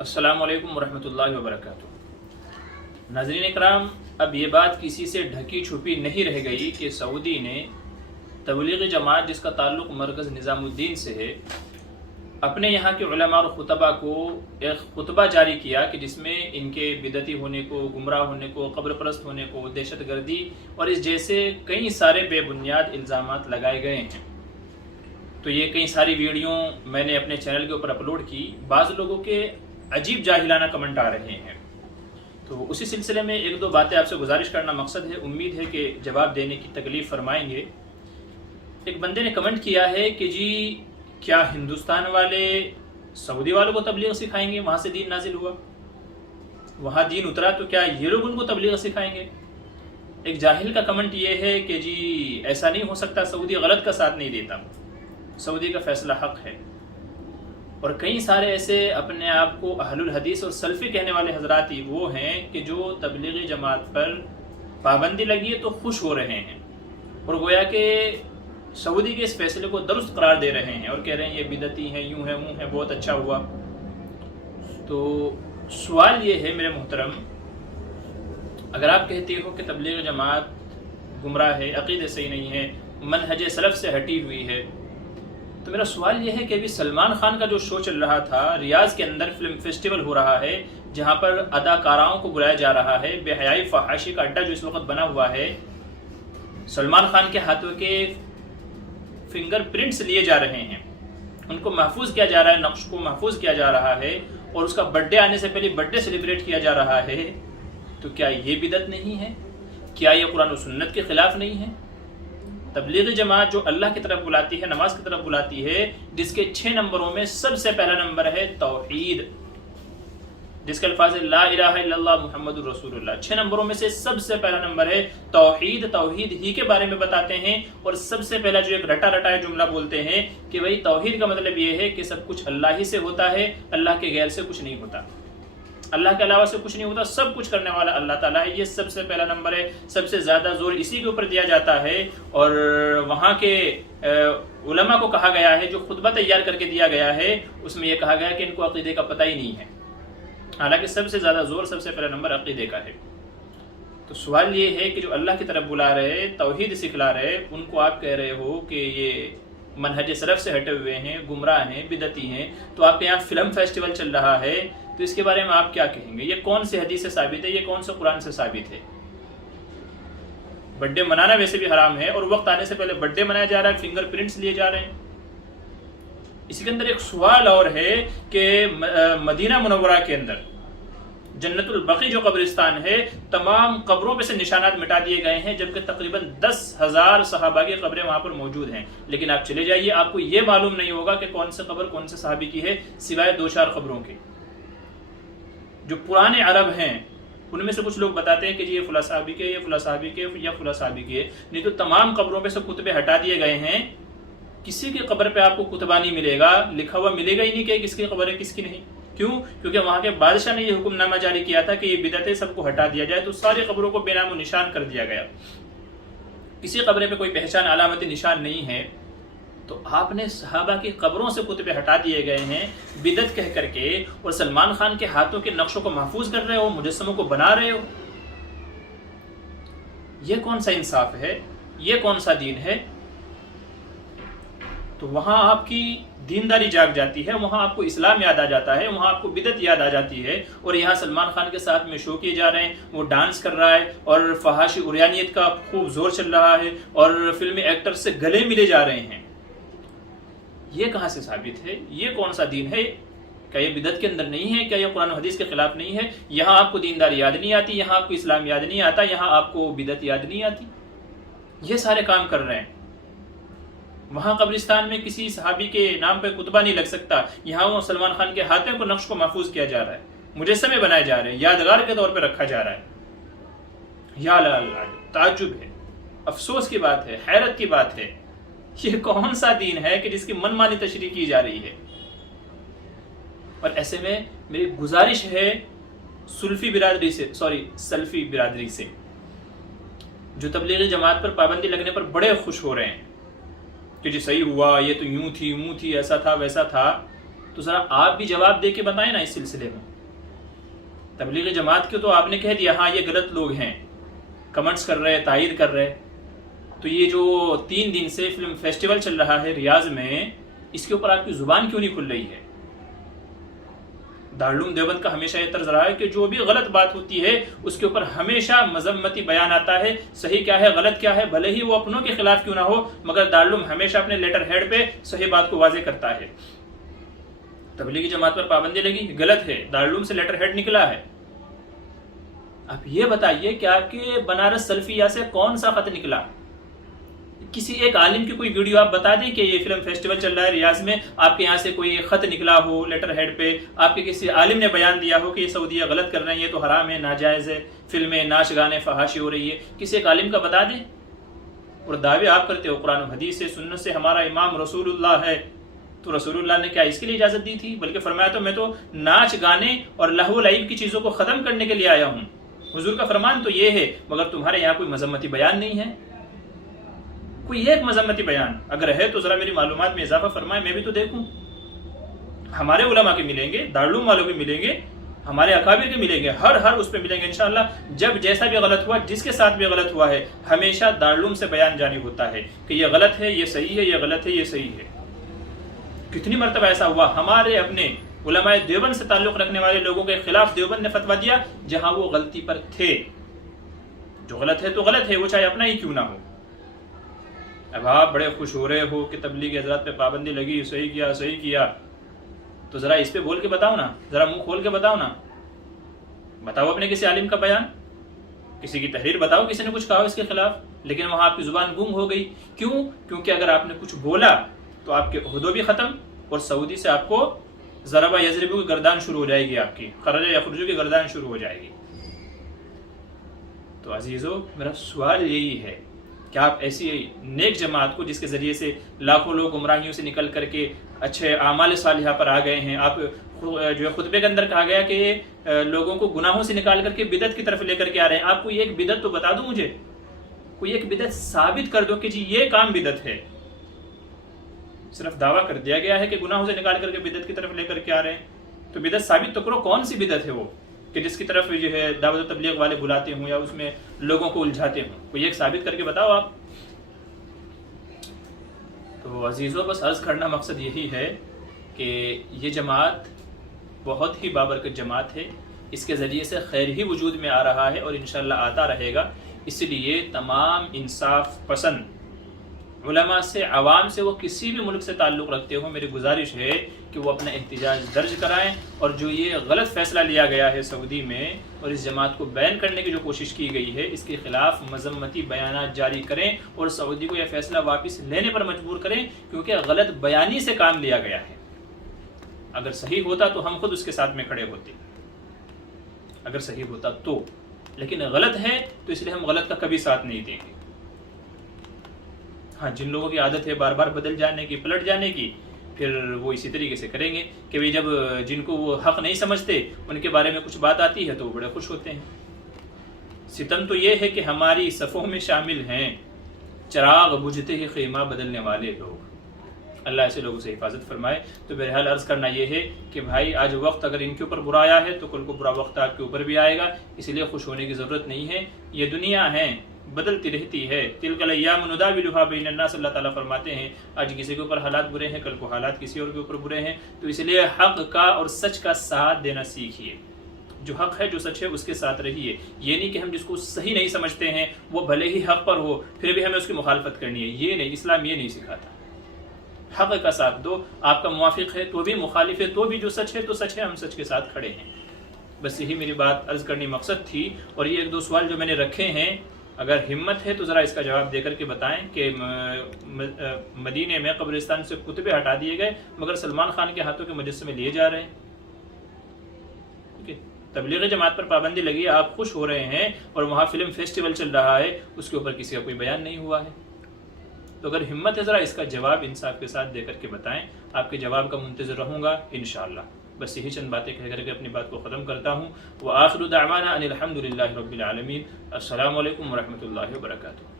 السلام علیکم ورحمۃ اللہ وبرکاتہ۔ ناظرین اکرام، اب یہ بات کسی سے ڈھکی چھپی نہیں رہ گئی کہ سعودی نے تبلیغی جماعت جس کا تعلق مرکز نظام الدین سے ہے، اپنے یہاں کے علماء اور خطبہ کو ایک خطبہ جاری کیا کہ جس میں ان کے بدعتی ہونے کو، گمراہ ہونے کو، قبر پرست ہونے کو، دہشت گردی اور اس جیسے کئی سارے بے بنیاد الزامات لگائے گئے ہیں۔ تو یہ کئی ساری ویڈیو میں نے اپنے چینل کے اوپر اپلوڈ کی۔ بعض لوگوں کے عجیب جاہلانہ کمنٹ آ رہے ہیں، تو اسی سلسلے میں ایک دو باتیں آپ سے گزارش کرنا مقصد ہے۔ امید ہے کہ جواب دینے کی تکلیف فرمائیں گے۔ ایک بندے نے کمنٹ کیا ہے کہ جی کیا ہندوستان والے سعودی والوں کو تبلیغ سکھائیں گے؟ وہاں سے دین نازل ہوا، وہاں دین اترا، تو کیا یہ لوگ ان کو تبلیغ سکھائیں گے؟ ایک جاہل کا کمنٹ یہ ہے کہ جی ایسا نہیں ہو سکتا، سعودی غلط کا ساتھ نہیں دیتا، سعودی کا فیصلہ حق ہے۔ اور کئی سارے ایسے اپنے آپ کو اہل الحدیث اور سلفی کہنے والے حضرات ہی وہ ہیں کہ جو تبلیغی جماعت پر پابندی لگی ہے تو خوش ہو رہے ہیں اور گویا کہ سعودی کے اس فیصلے کو درست قرار دے رہے ہیں اور کہہ رہے ہیں یہ بدعتی ہیں، یوں ہے، منہ ہے، بہت اچھا ہوا۔ تو سوال یہ ہے میرے محترم، اگر آپ کہتے ہو کہ تبلیغ جماعت گمراہ ہے، عقیدے صحیح نہیں ہے، منہج سلف سے ہٹی ہوئی ہے، تو میرا سوال یہ ہے کہ ابھی سلمان خان کا جو شو چل رہا تھا، ریاض کے اندر فلم فیسٹیول ہو رہا ہے جہاں پر اداکاراؤں کو بلایا جا رہا ہے، بے حیائی فحاشی کا اڈا جو اس وقت بنا ہوا ہے، سلمان خان کے ہاتھوں کے فنگر پرنٹس لیے جا رہے ہیں، ان کو محفوظ کیا جا رہا ہے، نقش کو محفوظ کیا جا رہا ہے، اور اس کا برتھ ڈے آنے سے پہلے برتھ ڈے سیلیبریٹ کیا جا رہا ہے، تو کیا یہ بدعت نہیں ہے؟ کیا یہ قرآن و سنت کے خلاف نہیں ہے؟ تبلیغی جماعت جو اللہ کی طرف بلاتی ہے، نماز کی طرف بلاتی ہے، جس کے 6 نمبروں میں سب سے پہلا نمبر ہے توحید، جس کے الفاظ ہے لا الہ الا اللہ محمد الرسول اللہ، 6 نمبروں میں سے سب سے پہلا نمبر ہے توحید۔ توحید ہی کے بارے میں بتاتے ہیں اور سب سے پہلا جو ایک رٹا رٹا جملہ بولتے ہیں کہ وہی توحید کا مطلب یہ ہے کہ سب کچھ اللہ ہی سے ہوتا ہے، اللہ کے غیر سے کچھ نہیں ہوتا، اللہ کے علاوہ سے کچھ نہیں ہوتا، سب کچھ کرنے والا اللہ تعالیٰ ہے۔ یہ سب سے پہلا نمبر ہے، سب سے زیادہ زور اسی کے اوپر دیا جاتا ہے، اور وہاں کے علماء کو کہا گیا ہے، جو خطبہ تیار کر کے دیا گیا ہے اس میں یہ کہا گیا کہ ان کو عقیدے کا پتہ ہی نہیں ہے، حالانکہ سب سے زیادہ زور، سب سے پہلا نمبر عقیدے کا ہے۔ تو سوال یہ ہے کہ جو اللہ کی طرف بلا رہے، توحید سکھلا رہے، ان کو آپ کہہ رہے ہو کہ یہ منہج سلف سے ہٹے ہوئے ہیں، گمراہ ہیں، بدعتی ہیں، تو آپ کے یہاں فلم فیسٹیول چل رہا ہے، تو اس کے بارے میں آپ کیا کہیں گے؟ یہ کون سے حدیث سے ثابت ہے؟ یہ کون سے قرآن سے ثابت ہے؟ برتھ ڈے منانا ویسے بھی حرام ہے، اور وقت آنے سے پہلے برتھ ڈے منایا جا رہا ہے، فنگر پرنٹس لیے جا رہے ہیں۔ اسی کے اندر ایک سوال اور ہے کہ مدینہ منورہ کے اندر جنت البقیع جو قبرستان ہے، تمام قبروں پہ سے نشانات مٹا دیے گئے ہیں، جبکہ تقریباً 10,000 صحابہ کی قبریں وہاں پر موجود ہیں، لیکن آپ چلے جائیے، آپ کو یہ معلوم نہیں ہوگا کہ کون سے قبر کون سے صحابی کی ہے، سوائے 2-4 قبروں کے۔ جو پرانے عرب ہیں ان میں سے کچھ لوگ بتاتے ہیں کہ جی یہ فلاں صحابی کے، یہ فلاں صحابی کے، یا فلاں صحابی کے، نہیں تو تمام قبروں پہ سے کتبے ہٹا دیے گئے ہیں، کسی کی قبر پہ آپ کو کتبہ نہیں ملے گا، لکھا ہوا ملے گا ہی نہیں کہ کس کی قبر ہے کس کی نہیں۔ کیوں؟ کیونکہ وہاں کے بادشاہ نے یہ حکم نامہ جاری کیا تھا کہ یہ بدعتیں سب کو ہٹا دیا جائے، تو ساری قبروں کو بے نام و نشان کر دیا گیا، کسی قبر پہ کوئی پہچان علامتی نشان نہیں ہے۔ تو آپ نے صحابہ کی قبروں سے کتبے ہٹا دیے گئے ہیں بدعت کہہ کر کے، اور سلمان خان کے ہاتھوں کے نقشوں کو محفوظ کر رہے ہو، مجسموں کو بنا رہے ہو۔ یہ کون سا انصاف ہے؟ یہ کون سا دین ہے؟ تو وہاں آپ کی دینداری جاگ جاتی ہے، وہاں آپ کو اسلام یاد آ جاتا ہے، وہاں آپ کو بدعت یاد آ جاتی ہے، اور یہاں سلمان خان کے ساتھ میں شو کیے جا رہے ہیں، وہ ڈانس کر رہا ہے اور فحاشی عریانیت کا خوب زور چل رہا ہے، اور فلمی ایکٹر سے گلے ملے جا رہے ہیں۔ یہ کہاں سے ثابت ہے؟ یہ کون سا دین ہے؟ کیا یہ بدعت کے اندر نہیں ہے؟ کیا یہ قرآن و حدیث کے خلاف نہیں ہے؟ یہاں آپ کو دینداری یاد نہیں آتی، یہاں آپ کو اسلام یاد نہیں آتا، یہاں آپ کو بدعت یاد نہیں آتی، یہ سارے کام کر رہے ہیں۔ وہاں قبرستان میں کسی صحابی کے نام پہ کتبہ نہیں لگ سکتا، یہاں وہ سلمان خان کے ہاتھوں کو نقش کو محفوظ کیا جا رہا ہے، مجسمے بنائے جا رہے ہیں، یادگار کے طور پہ رکھا جا رہا ہے۔ یا اللہ، تعجب ہے، افسوس کی بات ہے، حیرت کی بات ہے، یہ کون سا دین ہے کہ جس کی من مانی تشریح کی جا رہی ہے؟ اور ایسے میں میری گزارش ہے سلفی برادری سے، جو تبلیغی جماعت پر پابندی لگنے پر بڑے خوش ہو رہے ہیں کہ جی صحیح ہوا، یہ تو یوں تھی، ایسا تھا، ویسا تھا۔ تو ذرا آپ بھی جواب دے کے بتائیں نا اس سلسلے میں. تبلیغ جماعت کے تو آپ نے کہہ دیا ہاں یہ غلط لوگ ہیں، کمنٹس کر رہے، تائید کر رہے، تو یہ جو 3 دن سے فلم فیسٹیول چل رہا ہے ریاض میں، اس کے اوپر آپ کی زبان کیوں نہیں کھل رہی ہے؟ دارالعلوم دیوبند کا ہمیشہ یہ طرز رہا ہے کہ جو بھی غلط بات ہوتی ہے اس کے اوپر ہمیشہ مذمتی بیان آتا ہے، صحیح کیا ہے غلط کیا ہے، بھلے ہی وہ اپنوں کے خلاف کیوں نہ ہو، مگر دارالعلوم ہمیشہ اپنے لیٹر ہیڈ پہ صحیح بات کو واضح کرتا ہے. تبلیغی جماعت پر پابندی لگی، غلط ہے، دارالعلوم سے لیٹر ہیڈ نکلا ہے. اب یہ بتائیے کہ آپ کے بنارس سلفیہ سے کون سا خط نکلا؟ کسی ایک عالم کی کوئی ویڈیو آپ بتا دیں کہ یہ فلم فیسٹیول چل رہا ہے ریاض میں، آپ کے یہاں سے کوئی خط نکلا ہو لیٹر ہیڈ پہ، آپ کے کسی عالم نے بیان دیا ہو کہ یہ سعودیہ غلط کر رہے ہیں، یہ تو حرام ہے، ناجائز ہے، فلمیں، ناچ گانے، فحاشی ہو رہی ہے، کسی ایک عالم کا بتا دیں. اور دعوے آپ کرتے ہو قرآن و حدیث سے، سنت سے، ہمارا امام رسول اللہ ہے، تو رسول اللہ نے کیا اس کے لیے اجازت دی تھی؟ بلکہ فرمایا تو میں تو ناچ گانے اور لہو و لعب کی چیزوں کو ختم کرنے کے لیے آیا ہوں. حضور کا فرمان تو یہ ہے، مگر تمہارے یہاں کوئی مذمتی بیان نہیں ہے، کوئی ایک مذمتی بیان اگر ہے تو ذرا میری معلومات میں اضافہ فرمائیں، میں بھی تو دیکھوں. ہمارے علماء کے ملیں گے، دارالعلوم والوں کے ملیں گے، ہمارے اکابر کے ملیں گے، ہر اس پہ ملیں گے انشاءاللہ. جب جیسا بھی غلط ہوا، جس کے ساتھ بھی غلط ہوا ہے، ہمیشہ دارالعلوم سے بیان جانب ہوتا ہے کہ یہ غلط ہے، یہ صحیح ہے، یہ غلط ہے، یہ صحیح ہے. کتنی مرتبہ ایسا ہوا ہمارے اپنے علماء دیوبند سے تعلق رکھنے والے لوگوں کے خلاف دیوبند نے فتویٰ دیا جہاں وہ غلطی پر تھے. جو غلط ہے تو غلط ہے، وہ چاہے اپنا ہی کیوں نہ ہو. اب آپ بڑے خوش ہو رہے ہو کہ تبلیغ حضرات پہ پابندی لگی، صحیح کیا، تو ذرا اس پہ بول کے بتاؤ نا، ذرا منہ کھول کے بتاؤ نا، بتاؤ اپنے کسی عالم کا بیان، کسی کی تحریر بتاؤ، کسی نے کچھ کہا اس کے خلاف. لیکن وہاں آپ کی زبان گنگ ہو گئی. کیوں؟ کیونکہ اگر آپ نے کچھ بولا تو آپ کے عہدوں بھی ختم، اور سعودی سے آپ کو ضربہ یضربو کی گردان شروع ہو جائے گی، آپ کی خرج یخرجو کی گردان شروع ہو جائے گی. تو عزیزو، میرا سوال یہی ہے کہ آپ ایسی نیک جماعت کو، جس کے ذریعے سے لاکھوں لوگ گمراہیوں سے نکل کر کے اچھے اعمال صالحہ پر آ گئے ہیں، آپ جو ہے خطبے کے اندر کہا گیا کہ لوگوں کو گناہوں سے نکال کر کے بدعت کی طرف لے کر کے آ رہے ہیں، آپ کوئی ایک بدعت تو بتا دو مجھے، کوئی ایک بدعت ثابت کر دو کہ جی یہ کام بدعت ہے. صرف دعویٰ کر دیا گیا ہے کہ گناہوں سے نکال کر کے بدعت کی طرف لے کر کے آ رہے ہیں، تو بدعت ثابت تو کرو. کون سی بدعت ہے وہ کہ جس کی طرف جو ہے دعوت و تبلیغ والے بلاتے ہوں یا اس میں لوگوں کو الجھاتے ہوں؟ کوئی ایک ثابت کر کے بتاؤ آپ. تو عزیزوں، بس عرض کرنا مقصد یہی ہے کہ یہ جماعت بہت ہی بابرکت جماعت ہے، اس کے ذریعے سے خیر ہی وجود میں آ رہا ہے اور انشاءاللہ آتا رہے گا. اس لیے تمام انصاف پسند علماء سے، عوام سے، وہ کسی بھی ملک سے تعلق رکھتے ہوں، میری گزارش ہے کہ وہ اپنا احتجاج درج کرائیں، اور جو یہ غلط فیصلہ لیا گیا ہے سعودی میں اور اس جماعت کو بین کرنے کی جو کوشش کی گئی ہے، اس کے خلاف مذمتی بیانات جاری کریں اور سعودی کو یہ فیصلہ واپس لینے پر مجبور کریں، کیونکہ غلط بیانی سے کام لیا گیا ہے. اگر صحیح ہوتا تو ہم خود اس کے ساتھ میں کھڑے ہوتے، اگر صحیح ہوتا تو، لیکن غلط ہے تو اس لیے ہم غلط کا کبھی ساتھ نہیں دیں گے. ہاں، جن لوگوں کی عادت ہے بار بار بدل جانے کی، پلٹ جانے کی، پھر وہ اسی طریقے سے کریں گے کہ بھئی جب جن کو وہ حق نہیں سمجھتے ان کے بارے میں کچھ بات آتی ہے تو وہ بڑے خوش ہوتے ہیں. ستم تو یہ ہے کہ ہماری صفوں میں شامل ہیں چراغ بجھتے ہی خیمہ بدلنے والے لوگ. اللہ ایسے لوگوں سے حفاظت فرمائے. تو بہرحال عرض کرنا یہ ہے کہ بھائی آج وقت اگر ان کے اوپر برا آیا ہے تو کل کو برا وقت آپ کے اوپر بھی آئے گا، اس لیے خوش ہونے کی ضرورت نہیں ہے. یہ دنیا ہے، بدلتی رہتی ہے. تلک الایام نداولها بین الناس، اللہ تعالیٰ فرماتے ہیں آج کسی کے اوپر حالات برے ہیں، کل کو حالات کسی اور کے اوپر برے ہیں. تو اس لیے حق کا اور سچ کا ساتھ دینا سیکھیے. جو حق ہے، جو سچ ہے، اس کے ساتھ رہیے. یہ نہیں کہ ہم جس کو صحیح نہیں سمجھتے ہیں وہ بھلے ہی حق پر ہو پھر بھی ہمیں اس کی مخالفت کرنی ہے. یہ نہیں، اسلام یہ نہیں سکھاتا. حق کا ساتھ دو، آپ کا موافق ہے تو بھی، مخالف ہے تو بھی، جو سچ ہے تو سچ ہے، ہم سچ کے ساتھ کھڑے ہیں. بس یہی میری بات عرض کرنی مقصد تھی. اور یہ ایک دو سوال جو میں نے رکھے ہیں، اگر ہمت ہے تو ذرا اس کا جواب دے کر کے بتائیں کہ مدینے میں قبرستان سے کتبے ہٹا دیے گئے مگر سلمان خان کے ہاتھوں کے مجسمے لیے جا رہے ہیں. تبلیغ جماعت پر پابندی لگی ہے، آپ خوش ہو رہے ہیں، اور وہاں فلم فیسٹیول چل رہا ہے، اس کے اوپر کسی کا کوئی بیان نہیں ہوا ہے. تو اگر ہمت ہے ذرا اس کا جواب انصاف کے ساتھ دے کر کے بتائیں. آپ کے جواب کا منتظر رہوں گا انشاءاللہ. بس یہی چند باتیں کہہ کر کے اپنی بات کو ختم کرتا ہوں. وآخر دعوانا ان الحمد للہ رب العالمین. السلام علیکم ورحمۃ اللہ وبرکاتہ.